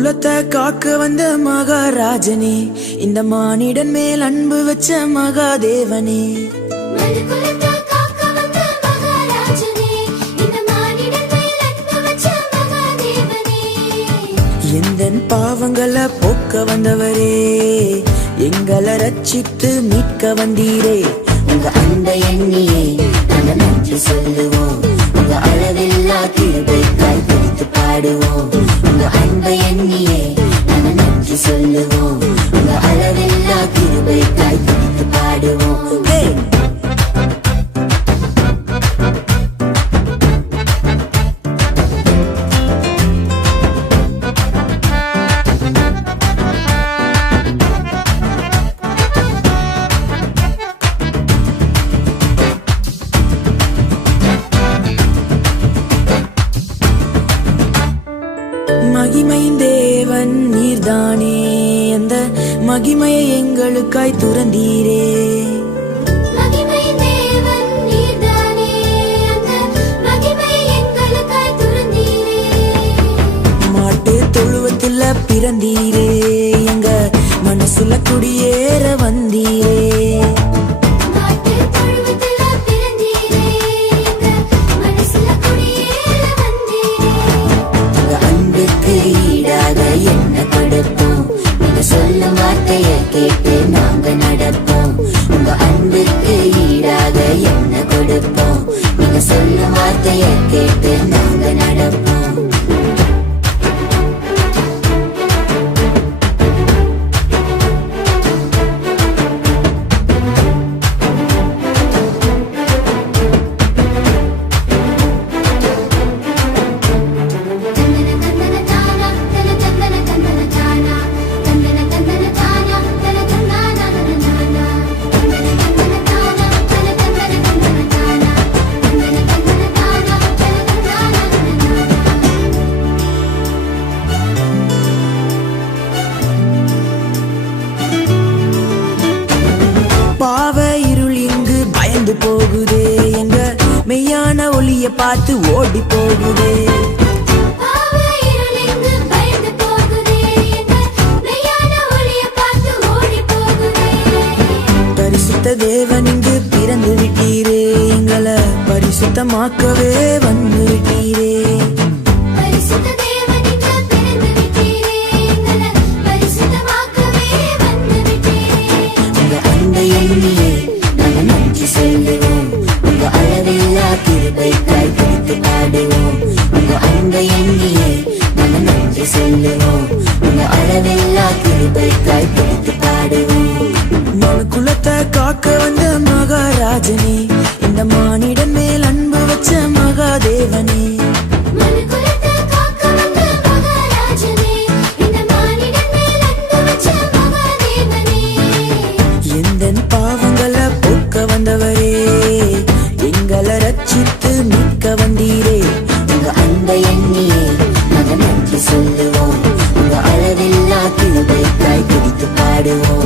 குலத்தை காக்க வந்த மகாராஜனே, இந்த மானிடன் மேல் அன்பு வச்ச மகாதேவனே. எந்தன் பாவங்களை போக்க வந்தவரே, எங்களை ரட்சித்து மீட்க வந்தீரே. உங்க அன்பை எண்ணியே நாங்க நன்றி சொல்லுவோம், உங்க அளவில்லா கிருபைக்காய் பிடித்து பாடுவோம். உங்க அன்பை எண்ணியே நாங்க நன்றி சொல்லுவோம், உங்க அளவில்லா கிருபைக்காய் பிடித்து பாடுவோம். மகிமையின் தேவன் நீர்தானே, அந்த மகிமையை எங்களுக்காய் துறந்தீரே. மாட்டு தொழுவத்தில் பிறந்தீரே, எங்க மனசுல குடியேற வந்தீரே. என்ன கொடுப்போம், நீங்க சொல்லும் வார்த்தையை கேட்டு நாங்க நடப்போம். உங்க அன்புக்கு ஈடாக என்ன கொடுப்போம், நீங்க சொல்லும் வார்த்தையை கேட்டு நாங்க நடப்போம். பாவ இருள் இங்கு பயந்து போகுதே, எங்க மெய்யான ஒளிய பார்த்து ஓடி போகுதே. பரிசுத்த தேவன் இங்கு பிறந்து விட்டீரே, எங்களை பரிசுத்தமாக்கவே வந்து விட்டீரே. நாங்க நன்றி சொல்லுவோம், உங்க அளவில்லா கிருபைக்காய் பிடித்து பாடுவோம். உங்க அன்பை எண்ணியே நாங்க நன்றி சொல்லுவோம், உங்க அளவில்லா கிருபைக்காய் பிடித்து பாடுவோம். மனு குலத்தை காக்க வந்த மகாராஜனே, இந்த மானிடன் மேல் அன்பு வச்ச மகாதேவனே. பாவங்களை போக்க வந்தவரே, எங்களை ரட்சித்து மீட்க வந்தீரே. உங்க அன்பை எண்ணியே நாங்க நன்றி சொல்லுவோம், உங்க அளவில்லா கிருபைக்காய் பிடித்து பாடுவோம்.